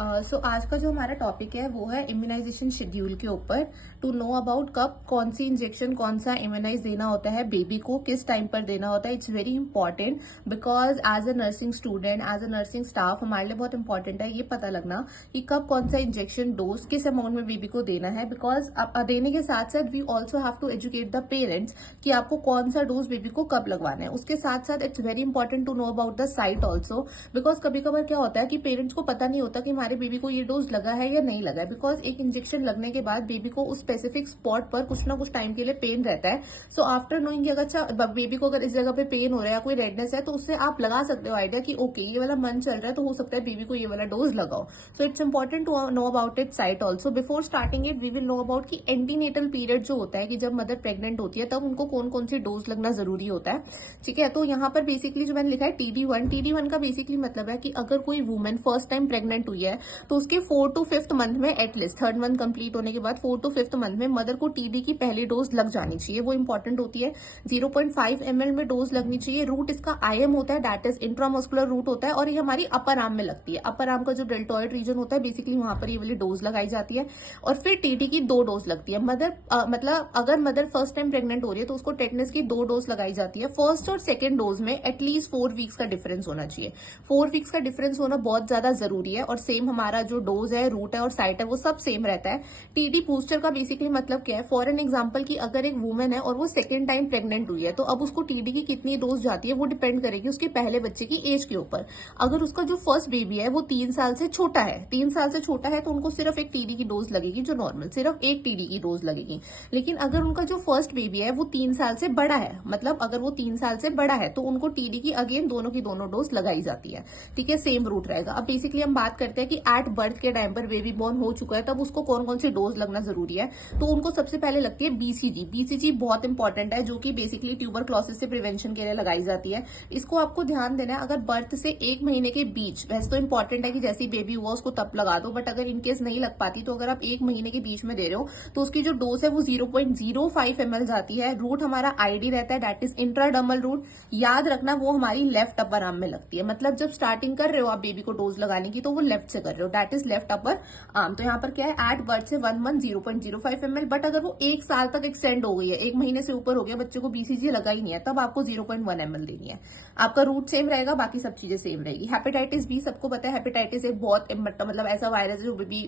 आज का जो हमारा टॉपिक है वो है इम्यूनाइजेशन शेड्यूल के ऊपर। टू नो अबाउट कब कौन सी इंजेक्शन कौन सा इम्यूनाइज देना होता है बेबी को, किस टाइम पर देना होता है। It's very important because as a nursing student, as a nursing staff हमारे लिए बहुत इंपॉर्टेंट है ये पता लगना कि कब कौन सा इंजेक्शन डोज किस अमाउंट में बेबी को देना है। बिकॉज देने के साथ साथ we also have to educate the parents कि आपको कौन सा डोज बेबी को कब लगवाना है। उसके साथ साथ it's very important to know about the site also, because कभी कभार क्या होता है कि पेरेंट्स को पता नहीं होता कि हमारे बेबी को ये डोज लगा है या नहीं लगा है। बिकॉज एक इंजेक्शन लगने के बाद बेबी को उस स्पेसिफिक स्पॉट पर कुछ ना कुछ टाइम के लिए पेन रहता है। सो आफ्टर नोइंग अगर अच्छा बेबी को अगर इस जगह पे पेन हो रहा है या कोई रेडनेस है तो उससे आप लगा सकते हो आइडिया कि ओके ये वाला मन चल रहा है तो हो सकता है बेबी को ये वाला डोज लगाओ। So it's important to know about it site also. Before starting it we will know about कि एंटीनेटल पीरियड जो होता है कि जब मदर प्रेग्नेंट होती है तब उनको कौन कौन सी डोज लगना जरूरी होता है। ठीक है, तो यहाँ पर बेसिकली जो मैंने लिखा है TD1 का बेसिकली मतलब है कि अगर कोई वुमेन फर्स्ट टाइम प्रेग्नेंट हुई है तो उसके 4 to 5th मंथ में एटलीस्ट, थर्ड मंथ कंप्लीट होने के बाद 4 to 5th मंथ में मदर को टीडी की पहली डोज लग जानी चाहिए। वो इंपॉर्टेंट होती है। 0.5 ml में डोज लगनी चाहिए। रूट इसका IM होता है, दैट इज इंट्रामस्कुलर रूट होता है, और ये हमारी अपर आर्म में लगती है। अपर आर्म का जो डेल्टॉइड रीजन होता है बेसिकली वहां पर ये वाली डोज लगाई जाती है। और फिर टीडी की 2 डोज लगती है। मतलब अगर मदर फर्स्ट टाइम प्रेग्नेंट हो रही है तो उसको टेटनस की 2 डोज लगाई जाती है। फर्स्ट और सेकेंड डोज में एटलीस्ट 4 वीक्स का डिफरेंस होना चाहिए। 4 वीक्स का डिफरेंस होना बहुत ज्यादा जरूरी है। और सेम हमारा जो डोज है, रूट है और साइट है वो सब सेम रहता है। टीडी बूस्टर का बेसिकली मतलब क्या है, फॉर एन एग्जांपल कि अगर एक वुमेन है और वो सेकेंड टाइम प्रेग्नेंट हुई है तो अब उसको टीडी की कितनी डोज जाती है वो डिपेंड करेगी उसके पहले बच्चे की एज के ऊपर। अगर उसका जो फर्स्ट बेबी है वो 3 साल से छोटा है, 3 साल से छोटा है तो उनको सिर्फ एक टीडी की डोज लगेगी, जो नॉर्मल सिर्फ एक टीडी की डोज लगेगी। लेकिन अगर उनका जो फर्स्ट बेबी है वो 3 साल से बड़ा है, मतलब अगर वो 3 साल से बड़ा है तो उनको टीडी की अगेन दोनों की दोनों डोज लगाई जाती है। ठीक है, सेम रूट रहेगा। अब बेसिकली हम बात करते हैं कि एट बर्थ के टाइम पर बेबी बॉर्न हो चुका है तब उसको कौन कौन सी डोज लगना जरूरी है। तो उनको सबसे पहले लगती है BCG बहुत इंपॉर्टेंट है, जो कि बेसिकली ट्यूबरक्लोसिस से प्रिवेंशन के लिए लगाई जाती है। इसको आपको ध्यान देना है, अगर बर्थ से 1 महीने के बीच, वैसे तो इंपॉर्टेंट है कि जैसी बेबी हुआ उसको तब लगा दो, बट अगर इनकेस नहीं लग पाती तो अगर आप 1 महीने के बीच में दे रहे हो तो उसकी जो डोज है वो 0.05 ml जाती है। रूट हमारा ID रहता है, दैट इज इंट्राडर्मल रूट। याद रखना वो हमारी लेफ्ट अपर आर्म में लगती है। मतलब जब स्टार्टिंग कर रहे हो आप बेबी को डोज लगाने की तो वो लेफ्ट से कर रहे हो, that is left upper arm. तो यहाँ पर क्या है, एट बर्थ से 1 मंथ 0.05 ml। बट अगर वो 1 साल तक एक्सटेंड हो गई है, 1 महीने से ऊपर हो गया, बच्चे को BCG लगा ही नहीं है, तब आपको 0.1 ml देनी है। आपका रूट सेम रहेगा, बाकी सब चीजें सेम रहेगी। हेपेटाइटिस बी सबको पता है, हेपेटाइटिस एक बहुत मतलब ऐसा वायरस जो बेबी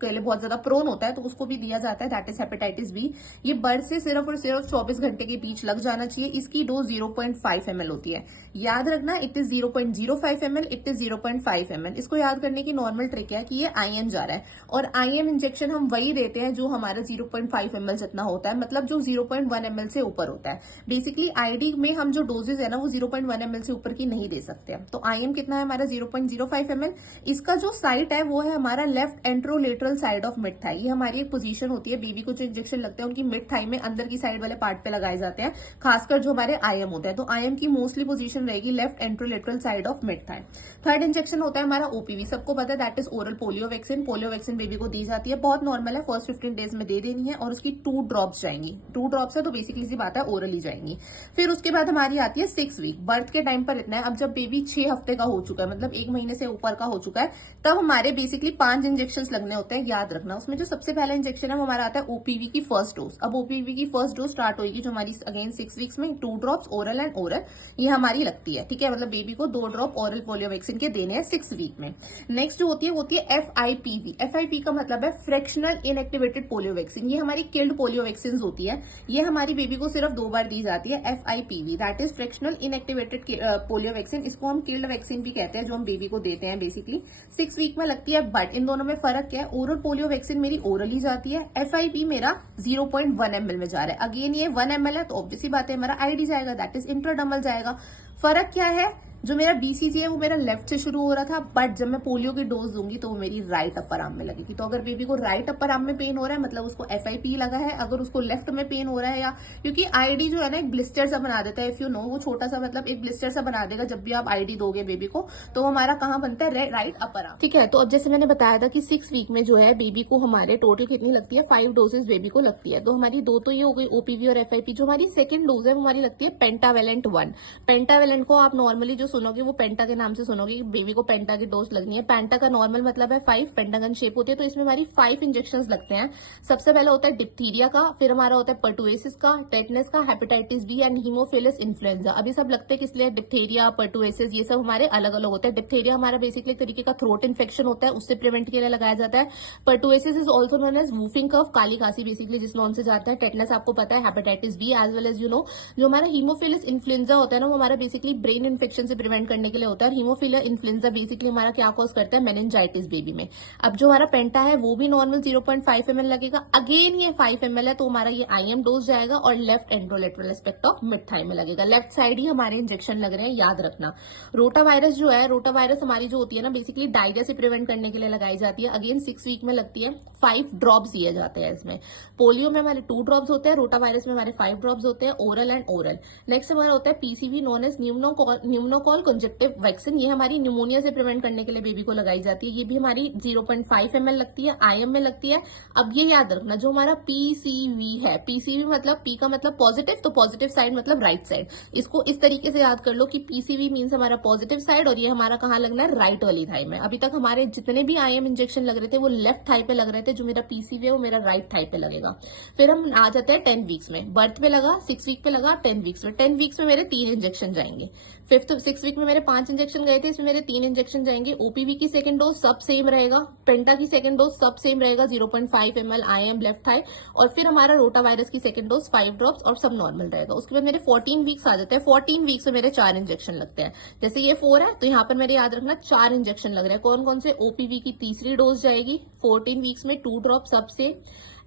के लिए बहुत ज्यादा प्रोन होता है तो उसको भी दिया जाता है, दैट इज हेपेटाइटिस बी। ये बर्थ से सिर्फ और सिर्फ 24 घंटे के बीच लग जाना चाहिए। इसकी डोज 0.5 ml होती है। याद रखना, it is 0.05 ml, it is 0.5 ml। इसको याद करने की नॉर्मल ट्रिक है कि ये IM जा रहा है, और IM इंजेक्शन हम वही देते हैं जो हमारा 0.5 ml जितना होता है, मतलब जो 0.1 ml से ऊपर होता है। बेसिकली ID में हम जो डोजेज है ना वो 0.1 ml से ऊपर की नहीं दे सकते हैं। तो IM कितना है हमारा 0.05 ml। इसका जो साइट है वो है हमारा left anterolateral side of mid thigh. ये हमारी एक पोजीशन होती है, बेबी को जो इंजेक्शन लगते हैं उनकी मिड थाई में अंदर की साइड वाले पार्ट पे लगाए जाते हैं, खासकर जो हमारे IM होता है। तो IM की मोस्टली पोजीशन रहेगी left anterolateral side of mid thigh. Third injection होता है हमारा OPV, सबको पता है, that is oral polio vaccine. Polio vaccine baby को दी जाती है, बहुत नॉर्मल है, फर्स्ट 15 डेज में दे देनी है, और उसकी 2 ड्रॉप्स जाएंगी। 2 ड्रॉप्स है तो बेसिकली सी बात है ओरल ही जाएंगी। फिर उसके बाद हमारी आती है 6 वीक। बर्थ के टाइम पर इतना है, अब जब बेबी 6 हफ्ते का हो चुका है, मतलब 1 महीने से ऊपर का हो चुका है, तब हमारे बेसिकली 5 इंजेक्शन लगने होते हैं। याद रखना, उसमें जो सबसे पहला इंजेक्शन है वो हमारा आता है OPV की फर्स्ट डोज। अब OPV की फर्स्ट डोज स्टार्ट होगी जो हमारी अगेन 6 वीक्स में, 2 ड्रॉप्स ओरल एंड ओरल, ये हमारी लगती है। ठीक है, मतलब बेबी को 2 ड्रॉप ओरल पोलियो वैक्सीन के देने हैं 6 वीक में। नेक्स्ट जो होती है वो होती है FIPV। FIP का मतलब है फ्रैक्शनल इनएक्टिवेटेड पोलियो वैक्सीन। ये हमारी किल्ड पोलियो वैक्सीन होती है, ये हमारी बेबी को सिर्फ 2 बार दी जाती है। FIPV that is fractional inactivated polio vaccine. इसको हम किल्ड वैक्सीन भी कहते हैं, जो हम बेबी को देते हैं बेसिकली 6 वीक में लगती है। बट इन दोनों में फर्क क्या है, ओरल पोलियो वैक्सीन मेरी ओरल ही जाती है, FIP मेरा 0.1 ml में जा रहा है। अगेन ये 1 ml है तो ऑब्वियसली बात है हमारा ID जाएगा, दैट इज इंट्राडर्मल जाएगा। फर्क क्या है, जो मेरा BCG है वो मेरा लेफ्ट से शुरू हो रहा था, बट जब मैं पोलियो की डोज दूंगी तो वो मेरी राइट अपर आर्म में लगेगी। तो अगर बेबी को राइट अपर आर्म में पेन हो रहा है मतलब उसको FIP लगा है। अगर उसको लेफ्ट में पेन हो रहा है, या क्योंकि ID जो है ना एक ब्लिस्टर सा बना देता है, इफ यू नो, वो छोटा सा मतलब एक ब्लिस्टर सा बना देगा जब भी आप ID दोगे बेबी को, तो हमारा कहाँ बनता है, राइट अपर आर्म। ठीक है, तो अब जैसे मैंने बताया था कि 6 वीक में जो है बेबी को हमारे टोटल कितनी लगती है, 5 डोजेज बेबी को लगती है। तो हमारी 2 तो ये हो गई OPV और FIP। जो हमारी सेकंड डोज है वो हमारी लगती है पेंटावेलेंट 1। पेंटावेलेंट को आप नॉर्मली जो सुनोगे वो पेंटा के नाम से सुनोगे कि बेबी को पेंटा की डोज लगनी है। पेंटा का नॉर्मल मतलब है 5, पेंटागन शेप होती है, तो इसमें हमारी 5 इंजेक्शन लगते हैं। सबसे पहले होता है डिप्थीरिया का, फिर हमारा होता है पर्टुएसिस का, टेटनस का, hepatitis B and haemophilus influenza. अभी सब लगते हैं किस लिए, डिप्थीरिया, पर्टुएसिस, ये सब हमारे अलग अलग होते हैं। डिप्थीरिया हमारा बेसिकली एक तरीके का थ्रोट इन्फेक्शन होता है, उससे प्रिवेंट के लिए लगाया जाता है। Pertussis is also known as whooping cough, काली खांसी बेसिकली जिस नॉन से जाता है। टेटनस आपको पता है, hepatitis B as well as जो हमारा हीमोफिलस इन्फ्लुएंजा होता है ना, वो हमारा बेसिकली ब्रेन इन्फेक्शन से प्रिवेंट करने के लिए होता है। हीमोफिलस इन्फ्लुएंजा बेसिकली हमारा क्या कॉज करता है, मेनिंजाइटिस बेबी में। अब जो हमारा पेंटा है वो भी नॉर्मल 0.5 ml लगेगा। अगेन ये 5 ml है, तो हमारा ये IM डोज जाएगा और left anterolateral aspect of mid thigh में लगेगा। लेफ्ट साइड ही हमारे इंजेक्शन लग रहे हैं, याद रखना। रोटा वायरस जो है, रोटा वायरस हमारी जो होती है ना, बेसिकली डायरिया से प्रिवेंट करने के लिए लगाई जाती है। अगेन 6 वीक में लगती है। 5 ड्रॉप्स दिए जाते हैं इसमें। पोलियो में हमारे 2 ड्रॉप्स होते हैं, रोटा वायरस में हमारे 5 ड्रॉप्स होते हैं, ओरल एंड ओरल। नेक्स्ट हमारा होता है PCV known as pneumococcal conjugate vaccine. ये हमारी न्यूमोनिया से प्रिवेंट करने के लिए बेबी को लगाई जाती है। ये भी हमारी 0.5 ml लगती है, IM में लगती है। अब ये याद रखना, जो हमारा PCV है, PCV मतलब P का मतलब पॉजिटिव, तो पॉजिटिव साइड मतलब राइट साइड। इसको इस तरीके से याद कर लो कि PCV मीन्स हमारा पॉजिटिव साइड, और ये हमारा कहाँ लगना है, राइट वाली थाई में। अभी तक हमारे जितने भी IM इंजेक्शन लग रहे थे वो लेफ्ट थाई पे लग रहे थे, जो मेरा PCV है वो मेरा राइट थाई पे लगेगा। फिर हम आ जाते हैं 10 वीक्स में। बर्थ पे लगा, 6 वीक पे लगा, 10 वीक्स में। 10 वीक्स में मेरे 3 इंजेक्शन जाएंगे। 6 वीक में मेरे 5 इंजेक्शन गए थे, इसमें मेरे 3 इंजेक्शन जाएंगे। OPV की सेकंड डोज सब सेम रहेगा, पेंटा की सेकंड डोज सब सेम रहेगा, 0.5 ml IM लेफ्ट थाई। और फिर हमारा रोटा वायरस की सेकंड डोज 5 ड्रॉप्स और सब नॉर्मल रहेगा। उसके बाद मेरे 14 वीक्स आ जाते हैं। 14 वीक्स में मेरे 4 इंजेक्शन लगते हैं। जैसे ये 4 है, तो यहाँ पर मेरे याद रखना 4 इंजेक्शन लग रहे हैं। कौन कौन से, OPV की तीसरी डोज जाएगी 14 वीक्स में, 2 ड्रॉप सबसे।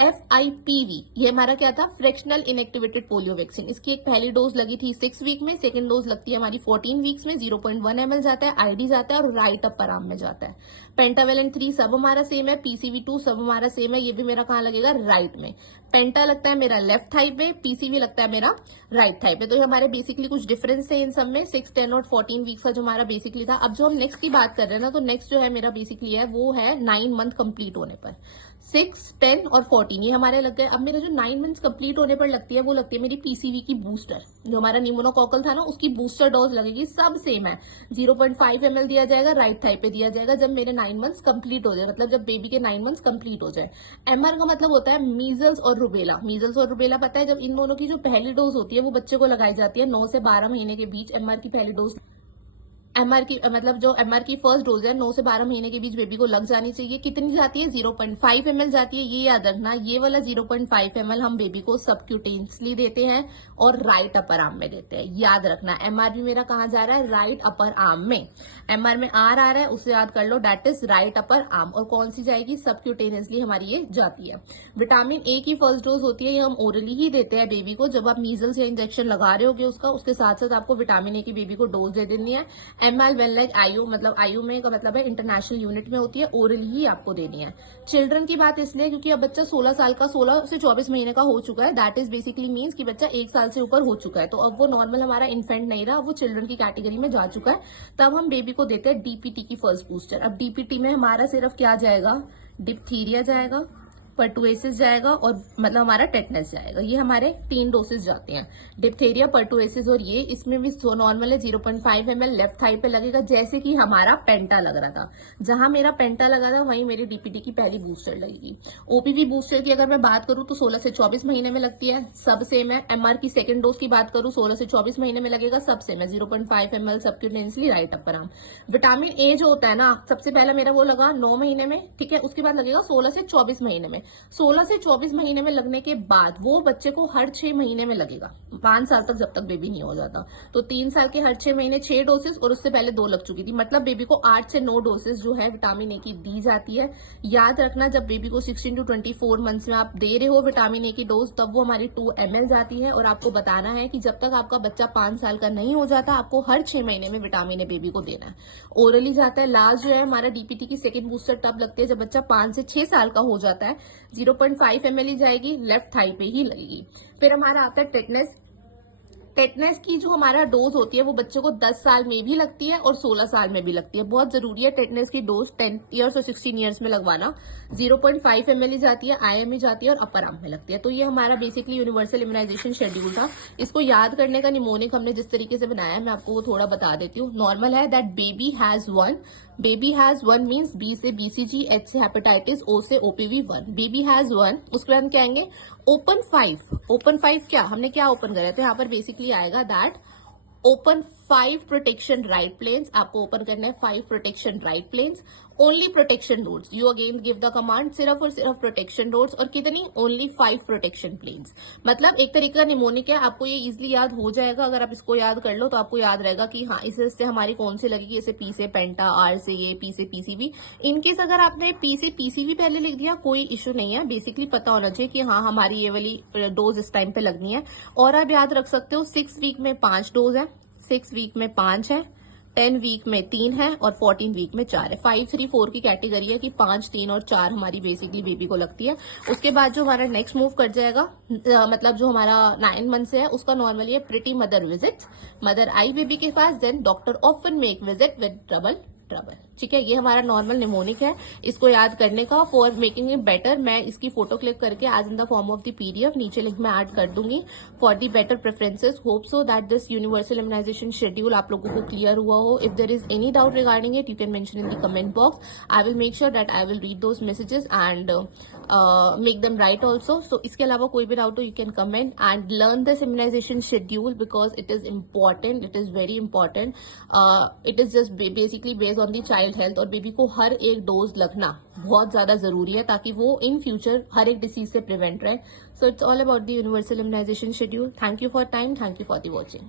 FIPV ये हमारा क्या था, फ्रैक्शनल इनएक्टिवेटेड पोलियो वैक्सीन। इसकी एक पहली डोज लगी थी 6 वीक में, सेकंड डोज लगती है हमारी 14 वीक्स में। 0.1 ml जाता है, ID जाता है और राइट अपर आर्म में जाता है। पेंटावेलेंट 3 सब हमारा सेम है, PCV2 सब हमारा सेम है। ये भी मेरा कहाँ लगेगा, राइट में। पेंटा लगता है मेरा लेफ्ट थाई पे, PCV लगता है मेरा राइट थाई पे। तो ये हमारे बेसिकली कुछ डिफरेंस है इन सब में, 6, 10 और 14 वीक्स का जो हमारा बेसिकली था। अब जो हम नेक्स्ट की बात कर रहे हैं ना, तो नेक्स्ट जो है मेरा बेसिकली है वो है 9 मंथ कंप्लीट होने पर। 6, 10 और 14 ये हमारे लग गए। अब मेरे जो 9 मंथ्स कंप्लीट होने पर लगती है वो लगती है मेरी PCV की बूस्टर। जो हमारा न्यूमोनोकॉकल था ना, उसकी बूस्टर डोज लगेगी। सब सेम है, 0.5 ml दिया जाएगा, राइट थाई पे दिया जाएगा जब मेरे 9 मंथ्स कंप्लीट हो जाए, मतलब जब बेबी के 9 मंथ्स कंप्लीट हो जाए। MR का मतलब होता है मीजल्स और रुबेला। मीजल्स और रुबेला पता है, जब इन दोनों की जो पहली डोज होती है वो बच्चे को लगाई जाती है 9 से 12 महीने के बीच। MR की पहली डोज, MR की मतलब जो MR की फर्स्ट डोज है 9 से 12 महीने के बीच बेबी को लग जानी चाहिए। कितनी जाती है, 0.5 ml जाती है। ये याद रखना, ये वाला 0.5 ml हम बेबी को सबक्यूटेनियसली देते हैं और राइट अपर आर्म में देते हैं। याद रखना, MR भी मेरा कहाँ जा रहा है, राइट अपर आर्म में। MR में R आ रहा है, उससे याद कर लो, that is right upper arm. और कौन सी जाएगी, सबक्यूटेनियसली हमारी ये जाती है। विटामिन A की फर्स्ट डोज होती है, ये हम ओरली ही देते हैं बेबी को। जब आप मीजल्स या इंजेक्शन लगा रहे होगे उसका, उसके साथ साथ आपको विटामिन A की बेबी को डोज दे देनी है। ML वेल लाइक IU, मतलब IU में का मतलब है इंटरनेशनल यूनिट में होती है, ओरल ही आपको देनी है। चिल्ड्रन की बात इसलिए क्योंकि अब बच्चा 16 साल का, 16 से 24 महीने का हो चुका है। दैट इज बेसिकली मीन्स कि बच्चा 1 साल से ऊपर हो चुका है, तो अब वो नॉर्मल हमारा इन्फेंट नहीं रहा, वो चिल्ड्रन की कैटेगरी में जा चुका है। तब हम बेबी को देते हैं DPT की फर्स्ट बूस्टर। अब DPT में हमारा सिर्फ क्या जाएगा, डिप्थीरिया जाएगा, पर्टुएसिस जाएगा और मतलब हमारा टेटनस जाएगा। ये हमारे 3 डोसेज जाते हैं, डिप्थेरिया, पर्टुएसिस और ये। इसमें भी नॉर्मल है, 0.5 ml लेफ्ट थाई पे लगेगा, जैसे कि हमारा पेंटा लग रहा था। जहां मेरा पेंटा लगा था वहीं मेरी DPT की पहली बूस्टर लगेगी। OPV बूस्टर की अगर मैं बात करूं तो 16 से 24 महीने में लगती है, सब सेम है। MR की सेकंड डोज की बात करूं 16 से 24 महीने में लगेगा, सब सेम है, 0.5 ml subcutaneously right upper arm. Vitamin A जो होता है ना, सबसे पहला मेरा वो लगा 9 महीने में, ठीक है। उसके बाद लगेगा 16 से 24 महीने में। 16 से 24 महीने में लगने के बाद वो बच्चे को हर 6 महीने में लगेगा, 5 साल तक, जब तक बेबी नहीं हो जाता। तो 3 साल के हर 6 महीने 6 डोसेस, और उससे पहले 2 लग चुकी थी, मतलब बेबी को 8 से 9 डोसेस जो है विटामिन A की दी जाती है। याद रखना, जब बेबी को 16 to 24 मंथ्स में आप दे रहे हो विटामिन A की डोज, तब वो हमारी 2 ml जाती है। और आपको बताना है कि जब तक आपका बच्चा 5 साल का नहीं हो जाता, आपको हर 6 महीने में विटामिन A बेबी को देना है। ओरली जाता है। लास्ट जो है हमारा DPT की सेकंड बूस्टर तब लगती है जब बच्चा 5 से 6 साल का हो जाता है, 0.5 ml ही जाएगी, लेफ्ट थाई पे ही लगेगी। फिर हमारा आता है टेटनस। टेटनेस की जो हमारा डोज होती है वो बच्चे को 10 साल में भी लगती है और 16 साल में भी लगती है। बहुत जरूरी है टेटनेस की डोज 10 इयर्स और 16 इयर्स में लगवाना। 0.5 ml जाती है, IM जाती है और अपर आर्म में लगती है। तो ये हमारा बेसिकली यूनिवर्सल इम्यूनाइजेशन शेड्यूल था। इसको याद करने का निमोनिक हमने जिस तरीके से बनाया है मैं आपको वो थोड़ा बता देती हूँ। नॉर्मल है that baby has one means B से BCG, H से हेपेटाइटिस, O से OPV 1। Baby has 1। उसके बाद हम क्या आएंगे, ओपन 5 क्या हमने क्या ओपन करा तो यहाँ पर बेसिकली आएगा that open 5 protection right planes. आपको ओपन करना है 5 protection right planes. Only protection roads, you again give the command, सिर्फ और सिर्फ प्रोटेक्शन रोड्स। और कितनी, ओनली 5 प्रोटेक्शन प्लेन्स। मतलब एक तरीके का निमोनिक है, आपको ये इजिली याद हो जाएगा। अगर आप इसको याद कर लो तो आपको याद रहेगा कि हाँ इससे हमारी कौन सी लगेगी, जैसे P से पेंटा, R से ये, P से PCV। इनकेस अगर आपने P से PCV पहले लिख दिया कोई इश्यू नहीं है, बेसिकली पता होना चाहिए कि हाँ हमारी ये वाली डोज इस टाइम पे लगनी है। और आप याद रख सकते हो 6 वीक में 5 डोज है, 6 वीक में 5 है, 10 वीक में 3 है और 14 वीक में 4 है। 5, 3, 4 की कैटेगरी है कि 5, 3 और 4 हमारी बेसिकली बेबी को लगती है। उसके बाद जो हमारा नेक्स्ट मूव कर जाएगा मतलब जो हमारा 9 मंथ से है उसका नॉर्मली है प्रिटी मदर विजिट। मदर आई बेबी के पास, then doctor often make visit with trouble. ठीक है, ये हमारा नॉर्मल निमोनिक है। इसको याद करने का फॉर मेकिंग इट बेटर मैं इसकी फोटो क्लिक करके आज in the form of the PDF नीचे लिंक में ऐड कर दूंगी for the better preferences. Hope so that this universal immunisation schedule आप लोगों को क्लियर हुआ हो। If there is any doubt regarding it you can mention in the comment box. I will make sure that I will read those messages and make them right also. So इसके अलावा कोई भी doubt हो you can comment and learn this immunisation schedule because it is important, it is very important. It is just basically based on the child health और baby को हर एक dose लगना बहुत ज्यादा जरूरी है ताकि वो इन फ्यूचर हर एक डिसीज से प्रिवेंट रहे। So it's all about the universal immunisation schedule. Thank you for time, thank you for the watching.